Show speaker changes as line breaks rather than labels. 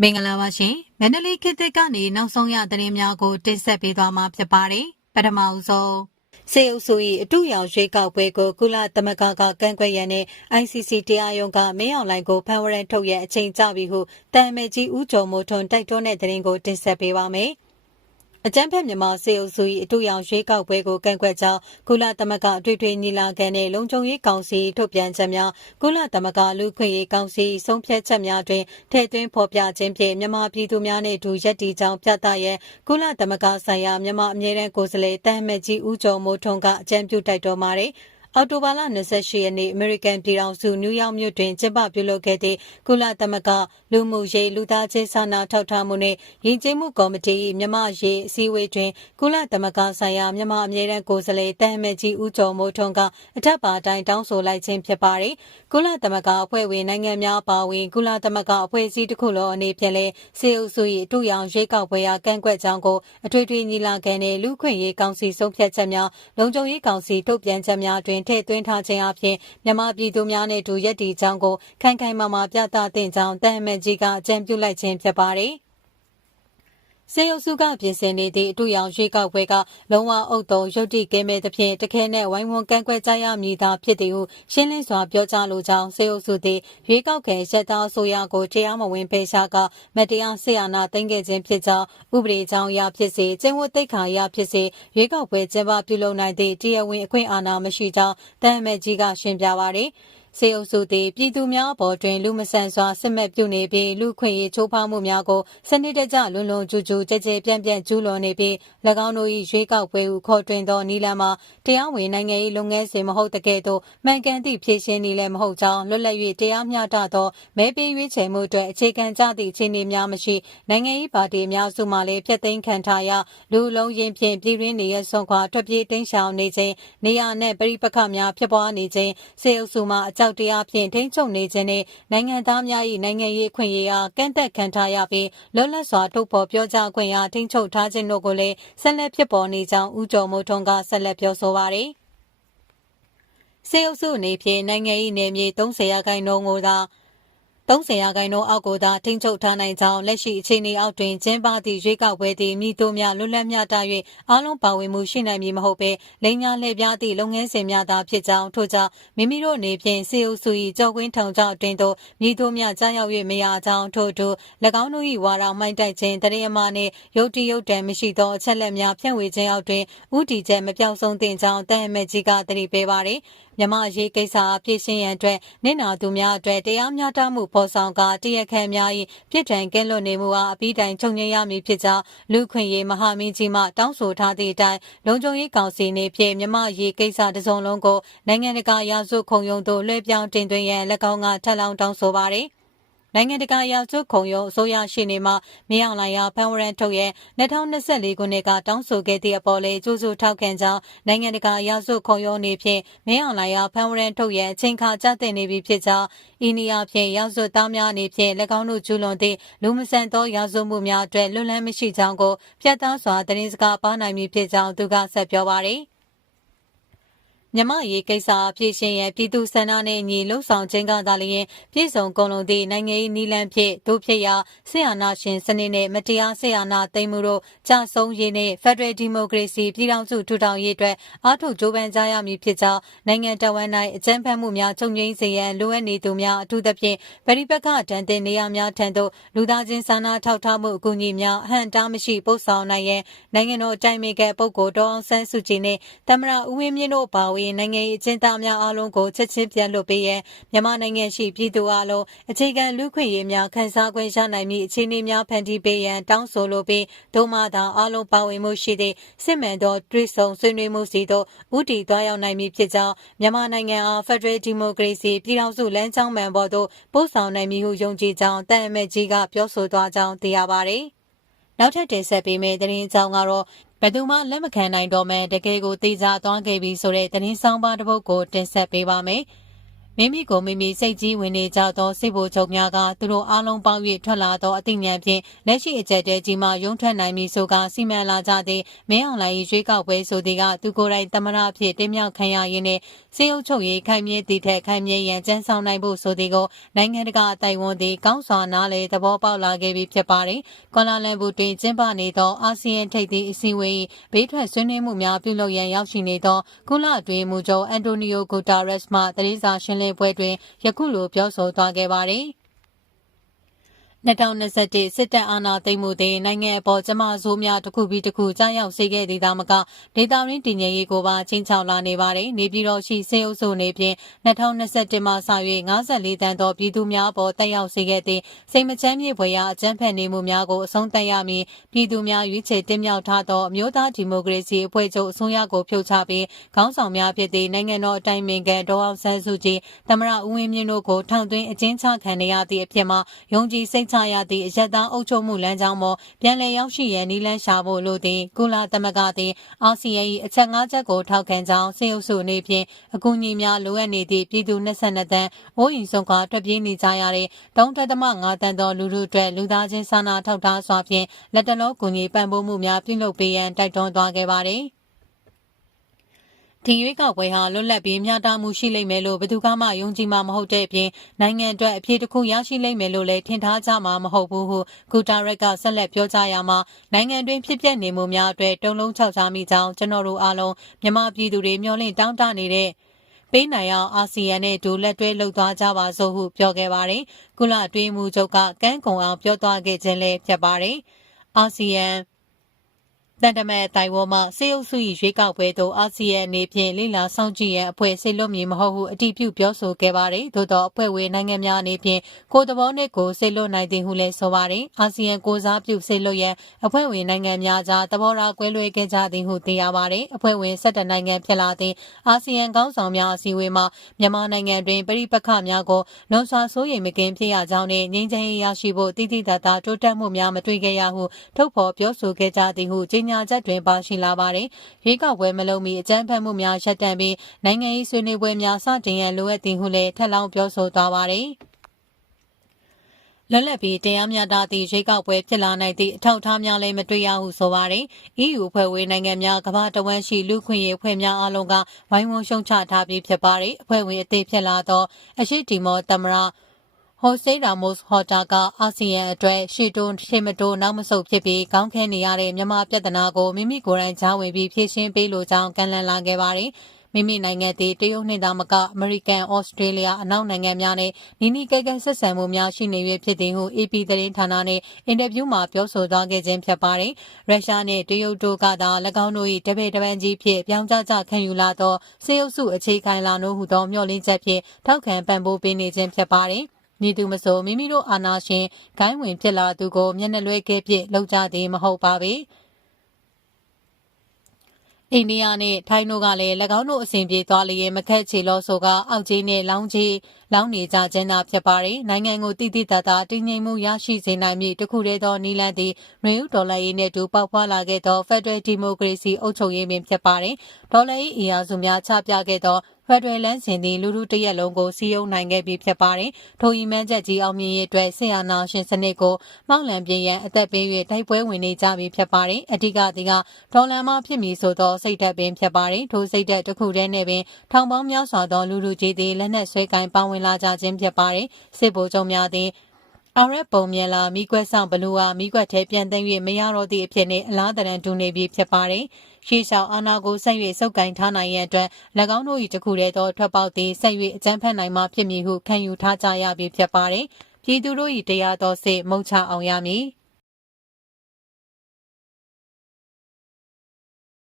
မင်္ဂလာပါရှင်မန္တလေးခေတ်သစ်ကနေနောက်ဆုံးရသတင်းများကိုတင်ဆက်ပေးသွားမှာဖြစ်ပါတယ်ပထမအဦးဆုံးစေအုပ်စု၏အတူရောင်ရွေးကောက်ပွဲကိုကုလသမဂ္ဂကကန့်ကွက်ရန်နဲ့ ICC တရားရုံးကမင်းအောင်လှိုင်ကိုဖမ်းဝရမ်းထုတ်ရန်အချိန်ကြပြီဟုတန်မဲကြီးဦးကျော်မိုးထွန်းတိုက်တွန်းတဲ့သတင်းကိုတင်ဆက်ပေးပါမယ်။ အကြမ်းဖက်မြန်မာစေအုပ်စု၏အတူရောင်ရွေးကောက်ပွဲကိုကန့်ကွက်ကြောင်းကုလသမဂ္ဂအထွေထွေညီလာခံနဲ့လုံခြုံရေးကောင်စီထုတ်ပြန်ချက်များကုလသမဂ္ဂလူခွင့်ရေးကောင်စီဆုံးဖြတ်ချက်များတွင်ထည့်သွင်းဖော်ပြခြင်းဖြင့်မြန်မာပြည်သူများနှင့်အတူရပ်တည်ကြောင်းပြသရန်ကုလသမဂ္ဂဆိုင်ရာမြန်မာအမြဲတမ်းကိုယ်စားလှယ်တမ်းမတ်ကြီးဦးကျော်မိုးထွန်းကအကြံပြုတိုက်တော်မှာတယ်။ အော်တိုဘာလ28ရက်နေ့အမေရိကန်ပြည်ထောင်စုနယူးယောက်မြို့တွင်ကျင်းပပြုလုပ်ခဲ့သည့်ကုလသမဂ္ဂလူမှုရေးလူသားချင်းစာနာထောက်ထားမှုနှင့်ယဉ်ကျေးမှုကော်မတီမြမရေးအစည်းအဝေးတွင်ကုလသမဂ္ဂဆိုင်ရာမြမအမြဲတမ်းကိုယ်စားလှယ်တမ်းမဲကြီးဦးကျော်မိုးထွန်းကအထက်ပါတိုင်းတောင်းဆိုလိုက်ခြင်းဖြစ်ပါတယ်။ကုလသမဂ္ဂအဖွဲ့ဝင်နိုင်ငံများပါဝင်ကုလသမဂ္ဂအဖွဲ့အစည်းတစ်ခုလုံးအနေဖြင့်လည်းစေအုပ်စု၏အထူးရောင်ရွေးကောက်ပွဲရာကန့်ကွက်ကြောင်းကိုအထွေထွေညီလာခံနှင့်လူခွင့်ရေးကောင်စီဆုံးဖြတ်ချက်များလုံခြုံရေးကောင်စီထုတ်ပြန်ချက်များတွင်ထည့်သွင်းထားခြင်းအပြင်မြန်မာပြည်သူများနဲ့အတူရပ်တည်ကြောင်းကိုခိုင်ခိုင်မာမာပြသသင့်ကြောင်းတန်အမတ်ကြီးကအကြံပြုလိုက်ခြင်းဖြစ်ပါတယ် စေယုတ်စုကပြင်ဆင်နေသည့်အတူရောင်ရွေးကောက်ပွဲကလုံးဝအုပ်တုံရုတ်တိကဲမဲ့သဖြင့်တခဲနဲ့ဝိုင်းဝန်းကန့်ကွက်ကြရမည်သာဖြစ်သည်ဟုရှင်းလင်းစွာပြောကြားလိုကြောင်းစေယုတ်စုသည်ရွေးကောက်ခံရက်သားဆိုရကိုတရားမဝင်ဖေရှားကမတရားဆေးအာဏာသိမ်းခဲ့ခြင်းဖြစ်ကြောင်းဥပဒေကြောင်းအရဖြစ်စေကျင့်ဝတ်သိက္ခာအရဖြစ်စေရွေးကောက်ပွဲကျင်းပပြုလုပ်နိုင်သည့်တရားဝင်အခွင့်အာဏာမရှိကြောင်းတန်အမတ်ကြီးကရှင်းပြပါသည် စေအုပ်စုသည်ပြည်သူများအပေါ်တွင်လူမဆန်စွာစစ်မှတ်ပြုနေပြီးလူခွင့်ရေးချိုးဖောက်မှုများကိုစနစ်တကျလွန်လွန်ကျူးကျူးကြဲကြဲပြန့်ပြန့်ကျူးလွန်နေပြီး၎င်းတို့၏ရွေးကောက်ပွဲဟုခေါ်တွင်သောနီလန်မှာတရားဝင်နိုင်ငံရေးလုပ်ငန်းစဉ်မဟုတ်တကယ်တော့မှန်ကန်သည့်ဖြည့်ရှင်းနည်းလည်းမဟုတ်ကြောင်းလွတ်လပ်၍တရားမျှတသောမဲပေးရွေးချယ်မှုအတွက်အခြေခံကြသည့်အခြေအနေများမရှိနိုင်ငံရေးပါတီအများစုမှလည်းဖျက်သိမ်းခံထားရလူလုံးရင်းဖြင့်ပြည်ရင်းနေရဆွန်ခွာထွက်ပြေးတိမ်းရှောင်နေခြင်းနေရနှင့်ပြည်ပခများဖြစ်ပွားနေခြင်းစေအုပ်စုမှအကြောက်တရားဖြင့်ထိန်းချုပ်နေခြင်းနှင့်နိုင်ငံသားများ၏နိုင်ငံရေးအခွင့်အရေးအားကန့်သက်ခံထားရပြီးလွတ်လပ်စွာထုတ်ဖော်ပြောကြားခွင့်အားထိန်းချုပ်ထားခြင်းတို့ကိုလည်းဆက်လက်ဖြစ်ပေါ်နေကြောင်းဦးကျော်မိုးထွန်းကဆက်လက်ပြောဆိုပါသည်စေအုပ်စုအနေဖြင့်နိုင်ငံ၏နယ်မြေ30ရာခိုင်နှုန်းကိုသာ 30ရာခိုင်နှုန်းအောက်ကိုသာထိန်းချုပ်ထားနိုင်ကြောင်းလက်ရှိအခြေအနေအောက်တွင်ကျင်းပသည့်ရွေးကောက်ပွဲသည်မိတို့များလွတ်လပ်မျှတ၍အားလုံးပါဝင်မှုရှိနိုင်မည်မဟုတ်ဘဲလိမ်ညာလှည့်ပြားသည့်လုပ်ငန်းစဉ်များသာဖြစ်ကြောင်းထို့ကြောင့်မိမိတို့အနေဖြင့်စေအုပ်စု၏ကြောက်ကွင်းထောင်ချအတွင်သို့မိတို့များကြားရောက်၍မရကြောင်းထို့သူ၎င်းတို့၏ဝါဒမိုင်းတိုက်ခြင်းတရင်အမနှင့်ရုတ်တိရုတ်တံမရှိသောအချက်လက်များဖြန့်ဝေခြင်းအောက်တွင်ဥတီချက်မပြောင်းဆုံးသင့်ကြောင်းတန်အမတ်ကြီးကတတိပေးပါသည်မြမရေးကိစ္စအပြည့်ရှင်းရန်အတွက်နင့်နာသူများအတွက်တရားမျှတမှုဖော်ဆောင်ကတရခန့်များ၏ပြစ်ဒဏ်ကင်းလွတ်နေမှုအားအပြီးတိုင်ချုပ်ငြိမ်းရမည်ဖြစ်ကြောင်းလူခွင့်ရေးမဟာမင်းကြီးမှတောင်းဆိုထားသည့်အတိုင်းလုံခြုံရေးကောင်စီနေဖြင့်မြမရေးကိစ္စတစုံလုံးကိုနိုင်ငံတကာရာဇဝတ်ခုံရုံးသို့လွှဲပြောင်းတင်သွင်းရန်၎င်းကထပ်လောင်းတောင်းဆိုပါသည် နိုင်ငံတကာရာဇဝတ်ခုံရုံးအစိုးရရှိနေမှမင်းအောင်လှိုင်ရဖန်ဝရန်ထုတ်ရဲ့2024ခုနှစ်ကတောင်းဆိုခဲ့သည့်အပေါ်လေကျိုးစုထောက်ခံကြောင်းနိုင်ငံတကာရာဇဝတ်ခုံရုံးအနေဖြင့်မင်းအောင်လှိုင်ရဖန်ဝရန်ထုတ်ရဲ့အချိန်ခါကျတဲ့နေပြီဖြစ်ကြောင်းဤနေရာဖြင့်ရာဇဝတ်သားများအနေဖြင့်၎င်းတို့ကျူးလွန်သည့်လူမဆန်သောရာဇဝတ်မှုများအတွက်လွတ်လပ်မရှိကြောင်းကိုပြတ်သားစွာသတင်းစကားပါနိုင်မည်ဖြစ်ကြောင်းသူကဆက်ပြောပါသည် မြမရေးကိစ္စအပြည့်ရှင်ရဲ့ပြည်သူစန္ဒနဲ့ညီလှုပ်ဆောင်ခြင်းကသာလျှင်ပြည်စုံကုန်လုံးသည့်နိုင်ငံရေးနီလန်းဖြစ်တို့ဖြစ်ရာဆီယနာရှင်စနစ်နဲ့မတရားဆီယနာသိမ်းမှုတို့ကြဆုံးရေးနဲ့ Federal Democracy ပြည်ထောင်စုထူထောင်ရေးအတွက်အားထုတ်ကြိုးပမ်းကြရမည်ဖြစ်ကြောင်းနိုင်ငံတော်ဝန်၌အကြမ်းဖက်မှုများချုပ်ငြိမ်းစေရန်လိုအပ်နေသူများအထူးသဖြင့်ဗရိပက္ခတန်တင်နေရာများထံသို့လူသားချင်းစာနာထောက်ထားမှုအကူအညီများအဟန့်တားမရှိပို့ဆောင်နိုင်ရန်နိုင်ငံတော်အတိုင်ပင်ခံပုဂ္ဂိုလ်ဒေါအောင်ဆန်းစုကြည်နှင့်သမ္မတဦးဝင်းမြင့်တို့ပါဝင်ရင်နိုင်ငံရေးအကျဉ်းသားများအားလုံးကိုချက်ချင်းပြန်လွှတ်ပေးရန်မြန်မာနိုင်ငံရှိပြည်သူအားလုံးအခြေခံလူခွင့်ရေးများခန်းစား권ရနိုင်မည့်အခြေအနေများဖန်တီးပေးရန်တောင်းဆိုလိုပြီးဒုမှသာအားလုံးပါဝင်မှုရှိသည့်စစ်မှန်သောတွေ့ဆုံဆွေးနွေးမှုစီသို့ဥတီသွားရောက်နိုင်မည်ဖြစ်ကြောင်းမြန်မာနိုင်ငံအားဖက်ဒရယ်ဒီမိုကရေစီပြည်ထောင်စုလမ်းကြောင်းမှန်ပေါ်သို့ပို့ဆောင်နိုင်မည်ဟုယုံကြည်ကြောင်းတန်အမတ်ကြီးကပြောဆိုသွားကြောင်းသိရပါသည်နောက်ထပ်တင်ဆက်ပေးမယ့်သတင်းကြောင်းကတော့ ဘယ်သူမှလက်မခံနိုင်တော့မှတကယ်ကိုသိကြသွားခဲ့ပြီဆိုတဲ့သတင်းဆောင်ပါတစ်ပုဒ်ကိုတင်ဆက်ပေးပါမယ်။ မိမိကိုမိမိစိတ်ကြီးဝင်နေကြသောစိတ်ဘိုလ်ချုပ်များကသူတို့အားလုံးပေါင်း၍ထွက်လာသောအသိဉာဏ်ဖြင့်လက်ရှိအကြက်တဲကြီးမှရုံထွက်နိုင်မည်ဆိုကစီမံလာကြသည့်မင်းအောင်လှိုင်၏ရွေးကောက်ပွဲဆိုသည်ကသူကိုယ်တိုင်သမရအဖြစ်တင်မြောက်ခံရရင်းနှင့်စေအုပ်ချုပ်ရေးခိုင်မြဲတည်ထက်ခိုင်မြဲရန်ကြံဆောင်နိုင်ဖို့ဆိုသည်ကိုနိုင်ငံတကာအတိုင်ဝန်သည်ကောင်းစွာနားလေသဘောပေါက်လာခဲ့ပြီဖြစ်ပါသည်ကွာလာလမ်ပူတွင်ကျင်းပနေသောအာဆီယံထိပ်သီးအစည်းအဝေးဘေးထွက်ဆွေးနွေးမှုများပြုလုပ်ရန်ရောက်ရှိနေသောကုလအတွင်းမူချုပ်အန်တိုနီယိုဂူတာရက်စ်မှတရေစာရှင်းလင်းပွဲတွင်ယခုလိုပြောဆိုသွားခဲ့ပါတယ်။ 2021စစ်တပ်အာဏာသိမ်းမှုသည်နိုင်ငံအပေါ်ကျမဆိုးများတစ်ခုပြီးတစ်ခုကြားရောက်စေခဲ့သည်သာမကဒေတာရင်းတည်ငြိမ်ရေးကိုပါချင်းချောက်လာနေပါတယ်။နေပြည်တော်ရှိစေအုပ်စုနေဖြင့်2021မှာစ၍54တန်းသောပြည်သူများပေါ်တက်ရောက်စေခဲ့သည့်စိတ်မချမ်းမြေဖွယ်ရာအကြမ်းဖက်နေမှုများကိုအဆုံးသတ်ရမည်ပြည်သူများရွေးချယ်တင်မြှောက်ထားသောအမျိုးသားဒီမိုကရေစီအဖွဲ့ချုပ်အစိုးရကိုဖြုတ်ချပြီးခေါင်းဆောင်များဖြစ်သည့်နိုင်ငံတော်အတိုင်ပင်ခံဒေါအောင်ဆန်းစုကြည်သမရဦးဝင်းမြင့်တို့ကိုထောင်သွင်းအကျဉ်းချခံရသည့်အဖြစ်မှာယုံကြည်စိတ်ချရသည့်အရက်သားအုပ်ချုပ်မှုလမ်းကြောင်းပေါ်ပြန်လည်ရောက်ရှိရန်နည်းလမ်းရှာဖို့လိုသည်ကုလသမဂ္ဂသည်အာဆီယံ၏အချက်၅ချက်ကိုထောက်ခံကြောင်းစေအုပ်စုအနေဖြင့်အကူအညီများလိုအပ်နေသည့်ပြည်သူ22တန်းအိုးအိမ်ဆုံးကထွက်ပြေးနေကြရတဲ့3.5တန်းသောလူထုအတွက်လူသားချင်းစာနာထောက်ထားစွာဖြင့်လက်တလုံးကူညီပံ့ပိုးမှုများပြုလုပ်ပေးရန်တိုက်တွန်းသွားခဲ့ပါသည် ဒီရွေးကောက်ပွဲဟာလွတ်လပ်ပြီးမျှတမှုရှိလိမ့်မယ်လို့ဘယ်သူမှယုံကြည်မှာမဟုတ်တဲ့အပြင်နိုင်ငံအတွက်အပြည့်တစ်ခုရရှိလိမ့်မယ်လို့လည်းထင်ထားကြမှာမဟုတ်ဘူးဟုဂူတာရက်ကဆက်လက်ပြောကြားရမှာနိုင်ငံတွင်ဖြစ်ပျက်နေမှုများအတွက်တုံလုံးခြောက်ခြားမိကြောင်းကျွန်တော်တို့အားလုံးမြန်မာပြည်သူတွေမျှော်လင့်တောင်းတနေတဲ့ပေးနိုင်အောင်အာဆီယံနဲ့ဒူလက်တွဲလှုပ်သွားကြပါစို့ဟုပြောခဲ့ပါတယ်။ကုလအတွင်းမှုချုပ်ကကန်းကုံအောင်ပြောသွားခဲ့ခြင်းလည်းဖြစ်ပါတယ်။အာဆီယံ တန်တမဲတိုင်ဝမ်မှစေအုပ်စု၏ရွေးကောက်ပွဲသို့အာဆီယံအနေဖြင့်လိလာဆောင်ကြည့်ရန်အဖွဲ့ဆေလွတ်မည်မဟုတ်ဟုအတည်ပြုပြောဆိုခဲ့ပါတယ်။သို့သောအဖွဲ့ဝင်နိုင်ငံများအနေဖြင့်ကိုယ်သဘောနှင့်ကိုဆေလွတ်နိုင်သည်ဟုလည်းဆိုပါတယ်။အာဆီယံကိုစားပြုဆေလွတ်ရန်အဖွဲ့ဝင်နိုင်ငံများကြားသဘောထားကွဲလွဲခဲ့ကြသည်ဟုသိရပါတယ်။အဖွဲ့ဝင်၁၇နိုင်ငံဖြစ်လာသည့်အာဆီယံကောင်းဆောင်များအစည်းအဝေးမှာမြန်မာနိုင်ငံတွင်ပြည်ပခများကိုလွန်စွာစိုးရိမ်မကင်းဖြစ်ရကြောင်းနှင့်ငြိမ်းချမ်းရေးရရှိဖို့တည်တည်တသာတိုးတက်မှုများမတွေ့ခဲ့ရဟုထုတ်ဖော်ပြောဆိုခဲ့ကြသည်ဟုကြေညာချက်တွင်ပါရှိလာပါတယ်။ရွေးကောက်ပွဲမလုံးမီအကြမ်းဖက်မှုများရပ်တန့်ပြီးနိုင်ငံရေးဆွေးနွေးပွဲများစတင်ရန်လိုအပ်သည်ဟုလည်းထပ်လောင်းပြောဆိုသွားပါတယ်။လွတ်လပ်ပြီးတရားမျှတသည့်ရွေးကောက်ပွဲဖြစ်လာနိုင်သည့်အထောက်အထားများလည်းမတွေ့ရဟုဆိုပါတယ်။ EU ဖွဲ့ဝင်နိုင်ငံများကမ္ဘာတဝန်းရှိလူခွင့်ရေးအဖွဲ့များအားလုံးကဝိုင်းဝန်းရှုံချထားပြီးဖြစ်ပါတယ်။အဖွဲ့ဝင်အသစ်ဖြစ်လာသောအရှိတီမောသမရ ဟိုဆေးရာမို့စ်ဟော်တာကအာဆီယံအတွက်ရှေ့တွန်းရှေ့မတိုးနောက်မဆုတ်ဖြစ်ပြီးခေါင်းခဲနေရတဲ့မြန်မာပြည်ထနာကိုမိမိကိုယ်တိုင်ကြားဝင်ပြီးဖြည့်ရှင်းပေးလိုကြောင်းကန့်လန့်လာခဲ့ပါတယ်မိမိနိုင်ငံသည်တရုတ်နှင့်သာမကအမေရိကန်၊ဩစတြေးလျအနောက်နိုင်ငံများနှင့်နီးနီးကဲကဲဆက်ဆံမှုများရှိနေ၍ဖြစ်သည်ဟု AP သတင်းဌာနနှင့်အင်တာဗျူးမှာပြောဆိုသွားခဲ့ခြင်းဖြစ်ပါတယ်။ရုရှားနှင့်တရုတ်တို့ကသာ၎င်းတို့၏တပည့်တပန်းကြီးဖြင့်ပြောင်းကြကြခံယူလာသောစေအုပ်စုအခြေခံလာနို့ဟုသောမျှော်လင့်ချက်ဖြင့်ထောက်ခံပံ့ပိုးပေးနေခြင်းဖြစ်ပါတယ်။ မည်သူမဆိုမိမိတို့အာဏာရှင်ဂိုင်းဝင်ဖြစ်လာသူကိုမျက်နှာလွှဲခဲ့ပြစ်လောက်ကြသည်မဟုတ်ပါပေအိန္ဒိယနဲ့ထိုင်းတို့ကလည်း၎င်းတို့အစဉ်ပြေသွားလျင်မခက်ချေလို့ဆိုကအောက်ကြီးနဲ့လောင်းကြီးလောင်းနေကြခြင်းသာဖြစ်ပါတယ်နိုင်ငံကိုတည်တည်တသာတည်ငြိမ်မှုရရှိစေနိုင်မည်တခုတည်းသောနီလန်သည်ရင်းဦးဒေါ်လာရေးနဲ့တူပေါက်ဖွာလာခဲ့သော Federal Democracy အုပ်ချုပ်ရေးပင်ဖြစ်ပါတယ်ဒေါ်လာရေးအင်အားစုများချပြခဲ့သော ဖက်ဒရယ်လမ်းစဉ်သည်လူလူတရက်လုံးကိုစီယုံနိုင်ခဲ့ပြီဖြစ်ပါတယ်။ထိုဤမှန်းချက်ကြီးအောင်မြင်ရေးအတွက်ဆီယနာရှင်စနစ်ကိုမောက်လံပြင်းရန်အသက်ပေး၍တိုက်ပွဲဝင်နေကြပြီဖြစ်ပါတယ်။အဓိကဒီကဒေါ်လာမှဖြစ်မည်ဆိုသောစိတ်ဓာတ်ပင်ဖြစ်ပါတယ်။ထိုစိတ်ဓာတ်တစ်ခုတည်းနဲ့ပင်ထောင်ပေါင်းများစွာသောလူလူကြီးသည်လက်နက်ဆွဲကင်ပါဝင်လာကြခြင်းဖြစ်ပါတယ်။စစ်ဗိုလ်ချုပ်များသည် အာရက်ပုံမြန်လာမိကွက်ဆောင်ဘလူဟာမိကွက်ထဲပြန်သိမ်း၍မရတော့သည့်အဖြစ်နှင့်အလားတန်တူနေပြီဖြစ်ပါတယ်။ရှေးရှောင်းအာနာကိုဆက်၍စုပ်ကင်ထားနိုင်ရန်အတွက်၎င်းတို့၏တခုတည်းသောထွက်ပေါက်သည်ဆက်၍အကြမ်းဖက်နိုင်မှဖြစ်မည်ဟုခံယူထားကြရပြီဖြစ်ပါတယ်။ပြည်သူတို့၏တရားတော်စစ်မုံချအောင်ရမည်။